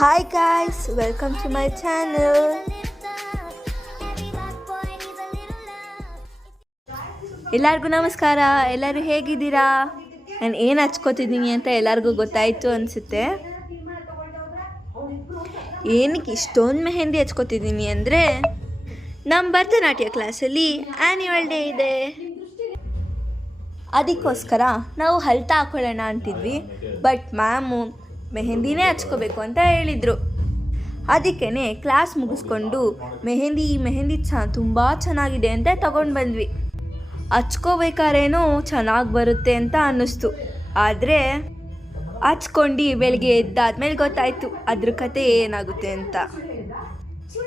Hi guys welcome to my channel ಎಲ್ಲರಿಗೂ ನಮಸ್ಕಾರ, ಎಲ್ಲರೂ ಹೇಗಿದ್ದೀರಾ? ನಾನು ಏನು ಹಚ್ಕೋತಿದ್ದೀನಿ ಅಂತ ಎಲ್ಲರಿಗೂ ಗೊತ್ತಾಯಿತು ಅನಿಸುತ್ತೆ. ಏನಕ್ಕೆ ಇಷ್ಟೊಂದು ಮೆಹಂದಿ ಹಚ್ಕೋತಿದ್ದೀನಿ ಅಂದರೆ ನಮ್ಮ ಭರತನಾಟ್ಯ ಕ್ಲಾಸಲ್ಲಿ ಆ್ಯನ್ಯುವಲ್ ಡೇ ಇದೆ. ಅದಕ್ಕೋಸ್ಕರ ನಾವು ಹಲ್ತಾ ಹಾಕೊಳ್ಳೋಣ ಅಂತಿದ್ವಿ. ಬಟ್ ಮ್ಯಾಮು ಮೆಹಂದಿನೇ ಹಚ್ಕೋಬೇಕು ಅಂತ ಹೇಳಿದರು. ಅದಕ್ಕೇ ಕ್ಲಾಸ್ ಮುಗಿಸ್ಕೊಂಡು ಮೆಹಂದಿ ಮೆಹಂದಿ ಚ ತುಂಬ ಚೆನ್ನಾಗಿದೆ ಅಂತ ತಗೊಂಡು ಬಂದ್ವಿ. ಹಚ್ಕೋಬೇಕಾರೇನೋ ಚೆನ್ನಾಗಿ ಬರುತ್ತೆ ಅಂತ ಅನ್ನಿಸ್ತು. ಆದರೆ ಹಚ್ಕೊಂಡು ಬೆಳಗ್ಗೆ ಎದ್ದಾದ್ಮೇಲೆ ಗೊತ್ತಾಯಿತು ಅದ್ರ ಕತೆ ಏನಾಗುತ್ತೆ ಅಂತ.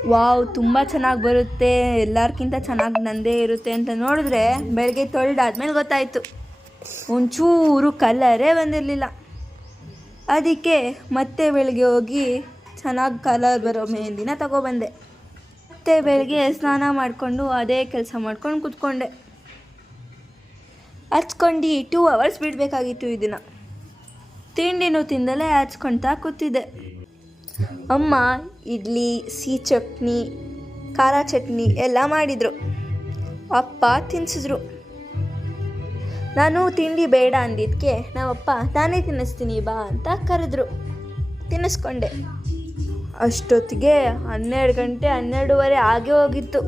ವಾವ್, ತುಂಬ ಚೆನ್ನಾಗಿ ಬರುತ್ತೆ, ಎಲ್ಲರ್ಕಿಂತ ಚೆನ್ನಾಗಿ ನಂದೇ ಇರುತ್ತೆ ಅಂತ ನೋಡಿದ್ರೆ ಬೆಳಗ್ಗೆ ತೊಳೆದಾದ್ಮೇಲೆ ಗೊತ್ತಾಯಿತು. ಒಂಚೂರು ಕಲರೇ ಬಂದಿರಲಿಲ್ಲ. ಅದಕ್ಕೆ ಮತ್ತೆ ಬೆಳಗ್ಗೆ ಹೋಗಿ ಚೆನ್ನಾಗಿ ಕಲರ್ ಬರೋ ಮೆಹಂದಿನ ತಗೊಬಂದೆ. ಮತ್ತೆ ಬೆಳಗ್ಗೆ ಸ್ನಾನ ಮಾಡಿಕೊಂಡು ಅದೇ ಕೆಲಸ ಮಾಡ್ಕೊಂಡು ಕೂತ್ಕೊಂಡೆ. ಹಚ್ಕೊಂಡು ಟೂ ಅವರ್ಸ್ ಬಿಡಬೇಕಾಗಿತ್ತು ಇದನ್ನು ತಿಂಡಿನೂ ತಿಂದಲೇ ಹಚ್ಕೊಳ್ತಾ ಕೂತಿದ್ದೆ. ಅಮ್ಮ ಇಡ್ಲಿ, ಸಿಹಿ ಚಟ್ನಿ, ಖಾರ ಚಟ್ನಿ ಎಲ್ಲ ಮಾಡಿದರು. ಅಪ್ಪ ತಿನ್ಸಿದ್ರು. ನಾನು ತಿಂಡಿ ಬೇಡ ಅಂದಿದ್ದಕ್ಕೆ ನಮ್ಮಪ್ಪ ನಾನೇ ತಿನ್ನಿಸ್ತೀನಿ ಬಾ ಅಂತ ಕರೆದ್ರು. ತಿನ್ನಿಸ್ಕೊಂಡೆ. ಅಷ್ಟೊತ್ತಿಗೆ ಹನ್ನೆರಡು ಗಂಟೆ ಹನ್ನೆರಡೂವರೆ ಆಗೇ ಹೋಗಿತ್ತು.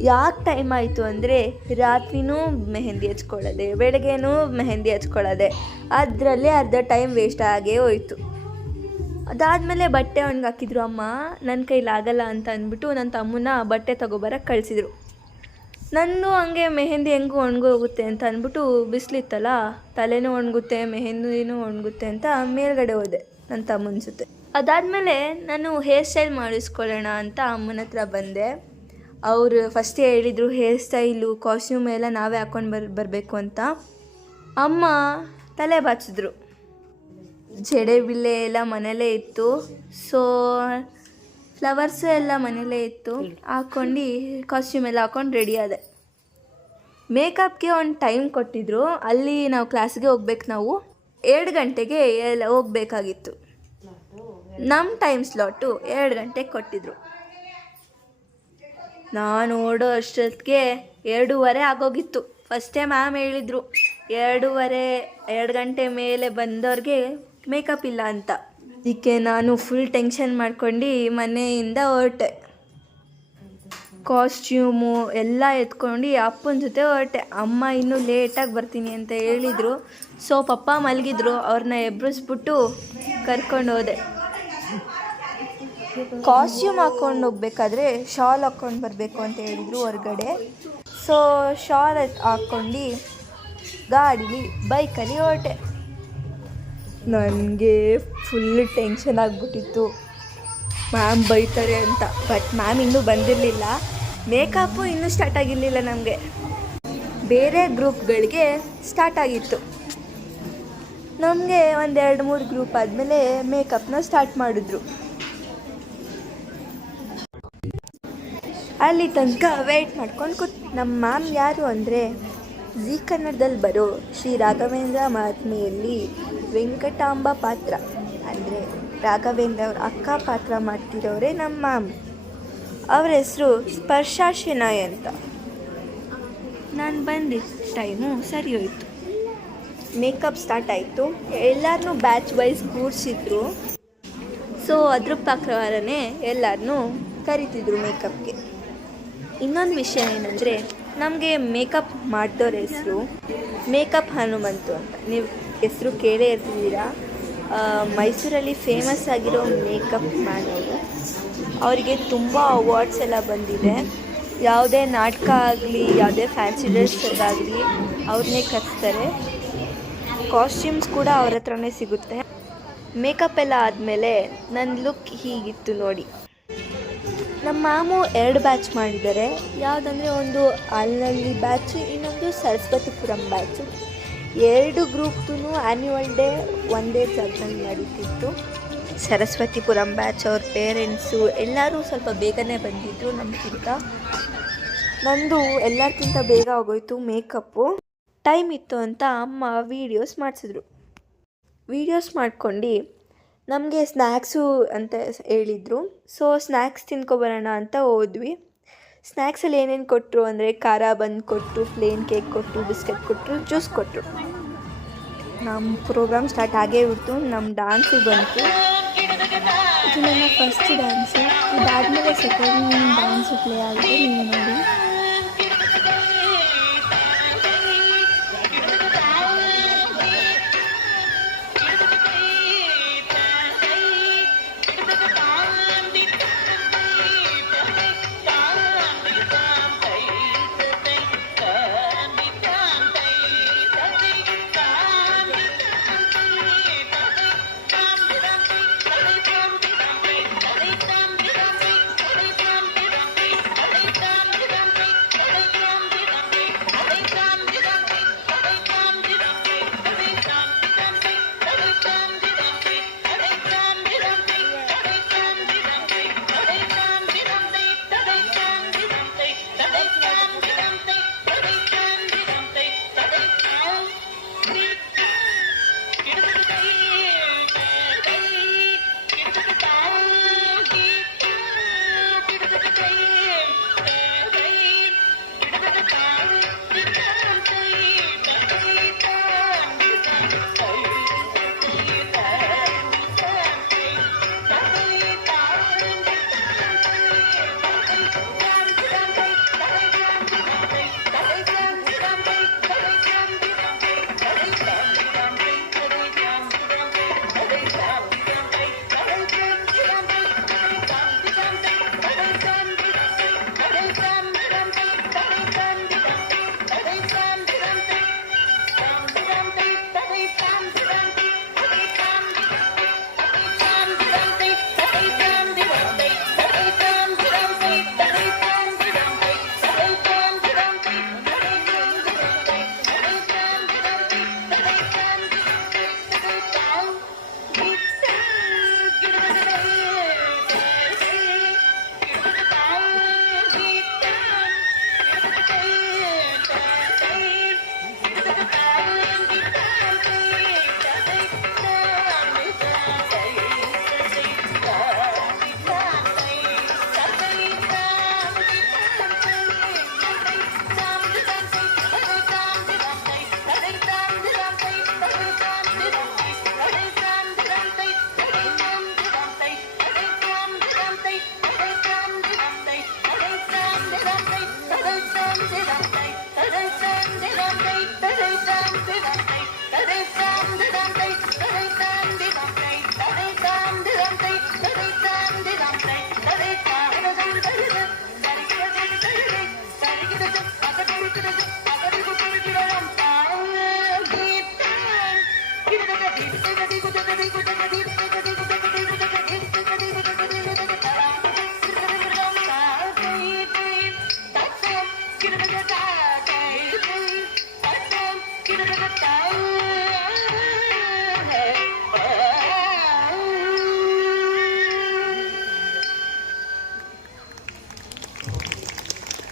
ಯಾಕೆ ಟೈಮ್ ಆಯಿತು ಅಂದರೆ ರಾತ್ರಿನೂ ಮೆಹಂದಿ ಹಚ್ಕೊಳ್ಳೋದೆ, ಬೆಳಗ್ಗೆನೂ ಮೆಹಂದಿ ಹಚ್ಕೊಳ್ಳೋದೆ, ಅದರಲ್ಲೇ ಅರ್ಧ ಟೈಮ್ ವೇಸ್ಟ್ ಆಗೇ ಹೋಯಿತು. ಅದಾದಮೇಲೆ ಬಟ್ಟೆ ಒಣಗಾಕಿದ್ರು, ಅಮ್ಮ ನನ್ನ ಕೈಲಾಗಲ್ಲ ಅಂತ ಅಂದ್ಬಿಟ್ಟು ನನ್ನ ತಮ್ಮನ ಬಟ್ಟೆ ತಗೊಬರಕ್ಕೆ ಕಳಿಸಿದ್ರು. ನಂದು ಹಂಗೆ ಮೆಹೆಂದಿ ಹೆಂಗೂ ಒಣಗೋಗುತ್ತೆ ಅಂತ ಅಂದ್ಬಿಟ್ಟು ಬಿಸಿಲಿತ್ತಲ್ಲ, ತಲೆನೂ ಒಣಗುತ್ತೆ ಮೆಹೆಂದಿನೂ ಒಣಗುತ್ತೆ ಅಂತ ಮೇಲ್ಗಡೆ ಹೋದೆ ನನ್ನ ತಮ್ಮನ ಜೊತೆ. ಅದಾದಮೇಲೆ ನಾನು ಹೇರ್ ಸ್ಟೈಲ್ ಮಾಡಿಸ್ಕೊಳ್ಳೋಣ ಅಂತ ಅಮ್ಮನ ಹತ್ರ ಬಂದೆ. ಅವರು ಫಸ್ಟೇ ಹೇಳಿದರು, ಹೇರ್ ಸ್ಟೈಲು ಕಾಸ್ಟ್ಯೂಮ್ ಎಲ್ಲ ನಾವೇ ಹಾಕ್ಕೊಂಡು ಬರ್, ಬರಬೇಕು ಅಂತ. ಅಮ್ಮ ತಲೆ ಬಾಚಿದ್ರು ಜಡೆ ಬಿಲ್ಲೆ ಎಲ್ಲ ಮನೇಲೇ ಇತ್ತು. ಸೊ ಫ್ಲವರ್ಸು ಎಲ್ಲ ಮನೇಲೇ ಇತ್ತು. ಹಾಕ್ಕೊಂಡು ಕಾಸ್ಟ್ಯೂಮ್ ಎಲ್ಲ ಹಾಕೊಂಡು ರೆಡಿ ಆದೆ. ಮೇಕಪ್ಗೆ ಒಂದು ಟೈಮ್ ಕೊಟ್ಟಿದ್ರು. ಅಲ್ಲಿ ನಾವು ಕ್ಲಾಸ್ಗೆ ಹೋಗ್ಬೇಕು ನಾವು. ಎರಡು ಗಂಟೆಗೆ ಎಲ್ಲ ಹೋಗ್ಬೇಕಾಗಿತ್ತು. ನಮ್ಮ ಟೈಮ್ ಸ್ಲಾಟು ಎರಡು ಗಂಟೆಗೆ ಕೊಟ್ಟಿದ್ರು. ನಾನು ಓಡೋ ಅಷ್ಟೊತ್ತಿಗೆ ಎರಡೂವರೆ ಆಗೋಗಿತ್ತು. ಫಸ್ಟೇ ಮ್ಯಾಮ್ ಹೇಳಿದರು. ಎರಡೂವರೆ ಎರಡು ಗಂಟೆ ಮೇಲೆ ಬಂದವ್ರಿಗೆ ಮೇಕಪ್ ಇಲ್ಲ ಅಂತ. ಅದಕ್ಕೆ ನಾನು ಫುಲ್ ಟೆನ್ಷನ್ ಮಾಡ್ಕೊಂಡು ಮನೆಯಿಂದ ಹೊರಟೆ. ಕಾಸ್ಟ್ಯೂಮು ಎಲ್ಲ ಎತ್ಕೊಂಡು ಅಪ್ಪನ ಜೊತೆ ಹೊರಟೆ. ಅಮ್ಮ ಇನ್ನೂ ಲೇಟಾಗಿ ಬರ್ತೀನಿ ಅಂತ ಹೇಳಿದರು. ಸೊ ಪಪ್ಪ ಮಲಗಿದ್ರು. ಅವ್ರನ್ನ ಎಬ್ಬಿಸ್ಬಿಟ್ಟು ಕರ್ಕೊಂಡು ಹೋದೆ. ಕಾಸ್ಟ್ಯೂಮ್ ಹಾಕ್ಕೊಂಡು ಹೋಗ್ಬೇಕಾದ್ರೆ ಶಾಲ್ ಹಾಕ್ಕೊಂಡು ಬರಬೇಕು ಅಂತ ಹೇಳಿದರು ಹೊರಗಡೆ. ಸೊ ಶಾಲ್ ಹಾಕ್ಕೊಂಡು ಗಾಡಿಲಿ ಬೈಕಲ್ಲಿ ಹೊರಟೆ. ನನಗೆ ಫುಲ್ ಟೆನ್ಷನ್ ಆಗಿಬಿಟ್ಟಿತ್ತು. ಮ್ಯಾಮ್ ಬೈತಾರೆ ಅಂತ ಬಟ್ ಮ್ಯಾಮ್ ಇನ್ನೂ ಬಂದಿರಲಿಲ್ಲ. ಮೇಕಪ್ಪು ಇನ್ನೂ ಸ್ಟಾರ್ಟ್ ಆಗಿರಲಿಲ್ಲ ನಮಗೆ. ಬೇರೆ ಗ್ರೂಪ್ಗಳಿಗೆ ಸ್ಟಾರ್ಟ್ ಆಗಿತ್ತು. ನಮಗೆ ಒಂದು ಎರಡು ಮೂರು ಗ್ರೂಪ್ ಆದಮೇಲೆ ಮೇಕಪ್ನ ಸ್ಟಾರ್ಟ್ ಮಾಡಿದ್ರು. ಅಲ್ಲಿ ತನಕ ವೆಯ್ಟ್ ಮಾಡ್ಕೊಂಡು ಕೂತ್ ನಮ್ಮ ಮ್ಯಾಮ್ ಯಾರು ಅಂದರೆ, ಜೀ ಕನ್ನಡದಲ್ಲಿ ಬರೋ ಶ್ರೀ ರಾಘವೇಂದ್ರ ಮಹಾತ್ಮೆಯಲ್ಲಿ ವೆಂಕಟಾಂಬ ಪಾತ್ರ. ಅಂದರೆ ರಾಘವೇಂದ್ರ ಅವ್ರ ಅಕ್ಕ ಪಾತ್ರ ಮಾಡ್ತಿರೋರೇ ನಮ್ಮ ಮ್ಯಾಮ್ ಅವ್ರ ಹೆಸರು ಸ್ಪರ್ಶಾ ಶೆನಾಯ್ ಅಂತ. ನಾನು ಬಂದಿದ್ದ ಟೈಮು ಸರಿ ಹೋಯಿತು. ಮೇಕಪ್ ಸ್ಟಾರ್ಟ್ ಆಯಿತು. ಎಲ್ಲರನ್ನೂ ಬ್ಯಾಚ್ ವೈಸ್ ಕೂರಿಸಿದ್ರು. ಸೊ ಅದ್ರ ಪ್ರಕಾರನೇ ಎಲ್ಲರನ್ನೂ ಕರಿತಿದ್ರು ಮೇಕಪ್ಗೆ. ಇನ್ನೊಂದು ವಿಷಯ ಏನಂದರೆ ನಮಗೆ ಮೇಕಪ್ ಮಾಡಿದವ್ರ ಹೆಸರು ಮೇಕಪ್ ಹನುಮಂತು ಅಂತ. ನೀವು ಹೆಸರು ಕೇಳೇ ಇರ್ತಿದ್ದೀರಾ ಮೈಸೂರಲ್ಲಿ ಫೇಮಸ್ ಆಗಿರೋ ಮೇಕಪ್ ಮ್ಯಾನ್ ಅವರು ಅವರಿಗೆ ತುಂಬ ಅವಾರ್ಡ್ಸ್ ಎಲ್ಲ ಬಂದಿದೆ. ಯಾವುದೇ ನಾಟಕ ಆಗಲಿ, ಯಾವುದೇ ಫ್ಯಾನ್ಸಿ ಡ್ರೆಸ್ಗಾಗಲಿ ಅವ್ರನ್ನೇ ಕರೆಸ್ತಾರೆ ಕಾಸ್ಟ್ಯೂಮ್ಸ್ ಕೂಡ ಅವ್ರ ಹತ್ರನೇ ಸಿಗುತ್ತೆ. ಮೇಕಪ್ ಎಲ್ಲ ಆದಮೇಲೆ ನನ್ನ ಲುಕ್ ಹೀಗಿತ್ತು ನೋಡಿ. ನಮ್ಮ ಮಾಮು ಎರಡು ಬ್ಯಾಚ್ ಮಾಡಿದ್ದಾರೆ. ಯಾವುದಂದರೆ ಒಂದು ಅಲ್ಲಲ್ಲಿ ಬ್ಯಾಚು ಇನ್ನೊಂದು ಸರಸ್ವತಿಪುರಂ ಬ್ಯಾಚು ಎರಡು ಗ್ರೂಪ್ದು ಆ್ಯನ್ಯುವಲ್ ಡೇ ಒಂದೇ ಜಾಗದಲ್ಲಿ ನಡೀತಿತ್ತು. ಸರಸ್ವತಿಪುರಂ ಬ್ಯಾಚ್ ಅವ್ರ ಪೇರೆಂಟ್ಸು ಎಲ್ಲರೂ ಸ್ವಲ್ಪ ಬೇಗನೆ ಬಂದಿದ್ದರು ನಮಗಿಂತ. ನಂದು ಎಲ್ಲರಿಗಿಂತ ಬೇಗ ಆಗೋಯ್ತು ಮೇಕಪ್ಪು ಟೈಮ್ ಇತ್ತು ಅಂತ ಅಮ್ಮ ವೀಡಿಯೋಸ್ ಮಾಡಿಸಿದ್ರು. ವೀಡಿಯೋಸ್ ಮಾಡ್ಕೊಂಡು ನಮಗೆ ಸ್ನ್ಯಾಕ್ಸು ಅಂತ ಹೇಳಿದ್ರು. ಸೊ ಸ್ನ್ಯಾಕ್ಸ್ ತಿನ್ಕೊಬರೋಣ ಅಂತ ಹೋದ್ವಿ. ಸ್ನ್ಯಾಕ್ಸಲ್ಲಿ ಏನೇನು ಕೊಟ್ಟರು ಅಂದರೆ ಖಾರ ಬಂದು ಕೊಟ್ಟು ಪ್ಲೇನ್ ಕೇಕ್ ಕೊಟ್ಟು ಬಿಸ್ಕೆಟ್ ಕೊಟ್ಟರು ಜ್ಯೂಸ್ ಕೊಟ್ಟರು ನಮ್ಮ ಪ್ರೋಗ್ರಾಮ್ ಸ್ಟಾರ್ಟ್ ಆಗೇ ಬಿಡ್ತು ನಮ್ಮ ಡ್ಯಾನ್ಸು ಬಂತು. ಇದು ನನ್ನ ಫಸ್ಟ್ ಡ್ಯಾನ್ಸು ಇದಾದಮೇಲೆ ಸೆಕೆಂಡ್ ಡ್ಯಾನ್ಸು ಪ್ಲೇ ಆಗಿದೆ, ನೀವು ನೋಡಿ.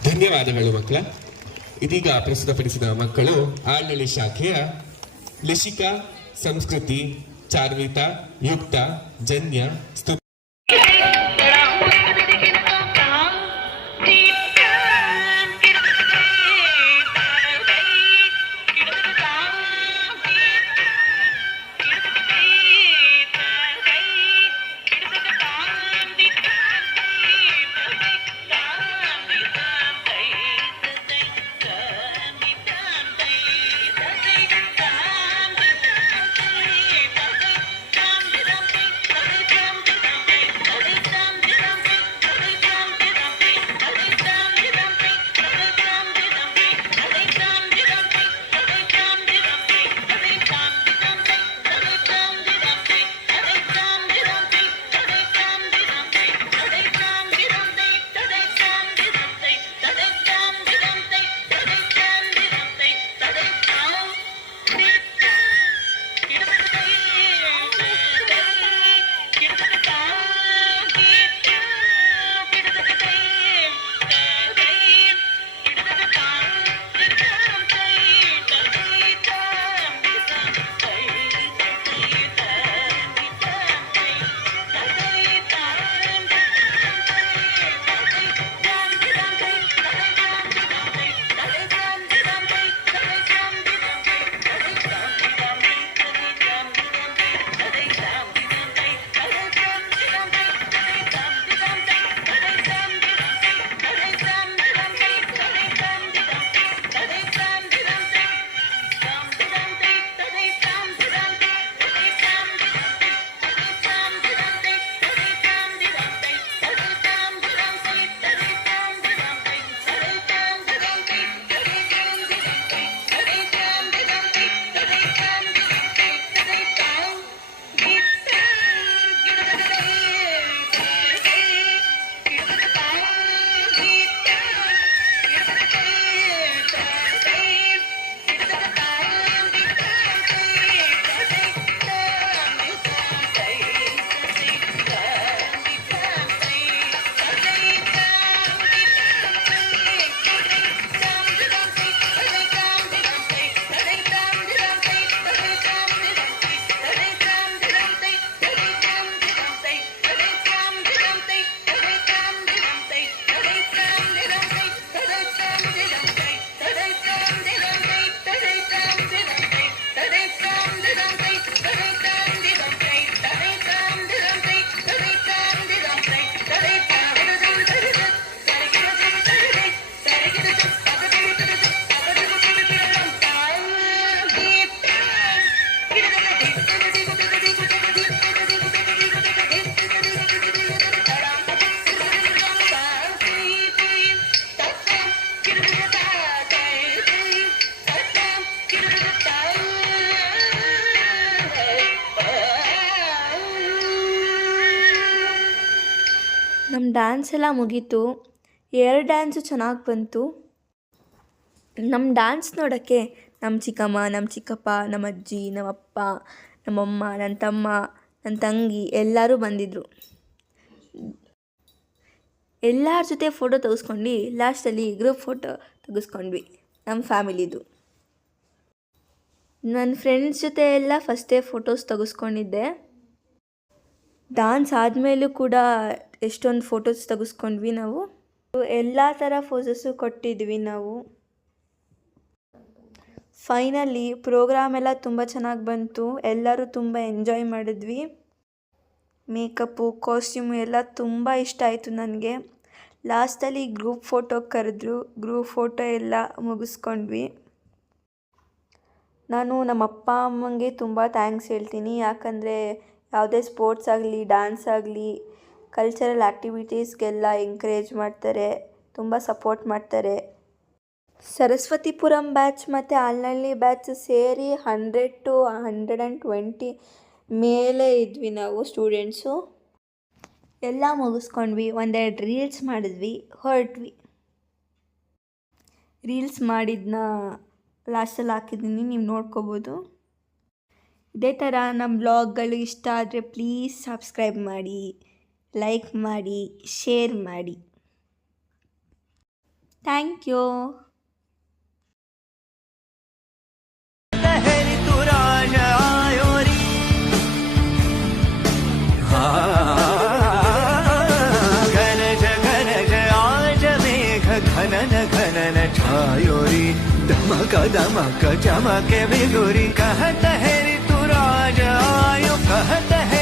ಧನ್ಯವಾದಗಳು ಮಕ್ಕಳ. ಇದೀಗ ಪ್ರಸ್ತುತಪಡಿಸಿದ ಮಕ್ಕಳು ಆಳ್ನಳ್ಳಿ ಶಾಖೆಯ ಲಿಶಿಕಾ ಸಂಸ್ಕೃತಿ ಚಾರ್ವಿತ ಯುಕ್ತ ಜನ್ಯ ಸ್ತುತಿ ಡ್ಯಾನ್ಸ್ ಎಲ್ಲ ಮುಗೀತು. ಎರಡು ಡ್ಯಾನ್ಸು ಚೆನ್ನಾಗಿ ಬಂತು. ನಮ್ಮ ಡ್ಯಾನ್ಸ್ ನೋಡೋಕ್ಕೆ ನಮ್ಮ ಚಿಕ್ಕಮ್ಮ ನಮ್ಮ ಚಿಕ್ಕಪ್ಪ ನಮ್ಮ ಅಜ್ಜಿ ನಮ್ಮ ಅಪ್ಪ ನಮ್ಮಮ್ಮ ನನ್ನ ತಮ್ಮ ನನ್ನ ತಂಗಿ ಎಲ್ಲರೂ ಬಂದಿದ್ದರು ಎಲ್ಲರ ಜೊತೆ ಫೋಟೋ ತೆಗೆಸ್ಕೊಂಡು ಲಾಸ್ಟಲ್ಲಿ ಗ್ರೂಪ್ ಫೋಟೋ ತೆಗೆಸ್ಕೊಂಡ್ವಿ ನಮ್ಮ ಫ್ಯಾಮಿಲಿದು. ನನ್ನ ಫ್ರೆಂಡ್ಸ್ ಜೊತೆ ಎಲ್ಲ ಫಸ್ಟೇ ಫೋಟೋಸ್ ತೆಗೆಸ್ಕೊಂಡಿದ್ದೆ. ಡಾನ್ಸ್ ಆದಮೇಲೂ ಕೂಡ ಎಷ್ಟೊಂದು ಫೋಟೋಸ್ ತೆಗೆಸ್ಕೊಂಡ್ವಿ ನಾವು. ಎಲ್ಲ ಥರ ಫೋಸಸ್ಸು ಕೊಟ್ಟಿದ್ವಿ ನಾವು. ಫೈನಲಿ ಪ್ರೋಗ್ರಾಮ್ ಎಲ್ಲ ತುಂಬ ಚೆನ್ನಾಗಿ ಬಂತು. ಎಲ್ಲರೂ ತುಂಬ ಎಂಜಾಯ್ ಮಾಡಿದ್ವಿ. ಮೇಕಪ್ಪು ಕಾಸ್ಟ್ಯೂಮು ಎಲ್ಲ ತುಂಬ ಇಷ್ಟ ಆಯಿತು ನನಗೆ. ಲಾಸ್ಟಲ್ಲಿ ಗ್ರೂಪ್ ಫೋಟೋ ಕರೆದ್ರು. ಗ್ರೂಪ್ ಫೋಟೋ ಎಲ್ಲ ಮುಗಿಸ್ಕೊಂಡ್ವಿ. ನಾನು ನಮ್ಮ ಅಪ್ಪ, ಅಮ್ಮಂಗೆ ತುಂಬ ಥ್ಯಾಂಕ್ಸ್ ಹೇಳ್ತೀನಿ. ಯಾಕಂದರೆ ಯಾವುದೇ ಸ್ಪೋರ್ಟ್ಸ್ ಆಗಲಿ ಡ್ಯಾನ್ಸ್ ಆಗಲಿ ಕಲ್ಚರಲ್ ಆ್ಯಕ್ಟಿವಿಟೀಸ್ಗೆಲ್ಲ ಎಂಕರೇಜ್ ಮಾಡ್ತಾರೆ, ತುಂಬ ಸಪೋರ್ಟ್ ಮಾಡ್ತಾರೆ. ಸರಸ್ವತಿಪುರಂ ಬ್ಯಾಚ್ ಮತ್ತು ಆಲ್ನಳ್ಳಿ ಬ್ಯಾಚ್ ಸೇರಿ hundred to hundred and twenty ಮೇಲೆ ಇದ್ವಿ ನಾವು ಸ್ಟೂಡೆಂಟ್ಸು ಎಲ್ಲ ಮುಗಿಸ್ಕೊಂಡ್ವಿ, ಒಂದೆರಡು ರೀಲ್ಸ್ ಮಾಡಿದ್ವಿ, ಹೊರಟ್ವಿ. ರೀಲ್ಸ್ ಮಾಡಿದ್ನ ಲಾಸ್ಟಲ್ಲಿ ಹಾಕಿದ್ದೀನಿ, ನೀವು ನೋಡ್ಕೋಬೋದು. ಇದೇ ಥರ ನಮ್ಮ ಬ್ಲಾಗ್ಗಳು ಇಷ್ಟ ಆದರೆ ಪ್ಲೀಸ್ ಸಬ್ಸ್ಕ್ರೈಬ್ ಮಾಡಿ. ಲೈಕ್ ಮಾಡಿ ಶೇರ್ ಮಾಡಿ ಥ್ಯಾಂಕ್ ಯು लहरी तू राज आयो री घनज घनज आज मेघ घनन घनन छायो री दमक दमक चमके बिगुरी कहत है ऋतु राज आयो कहत है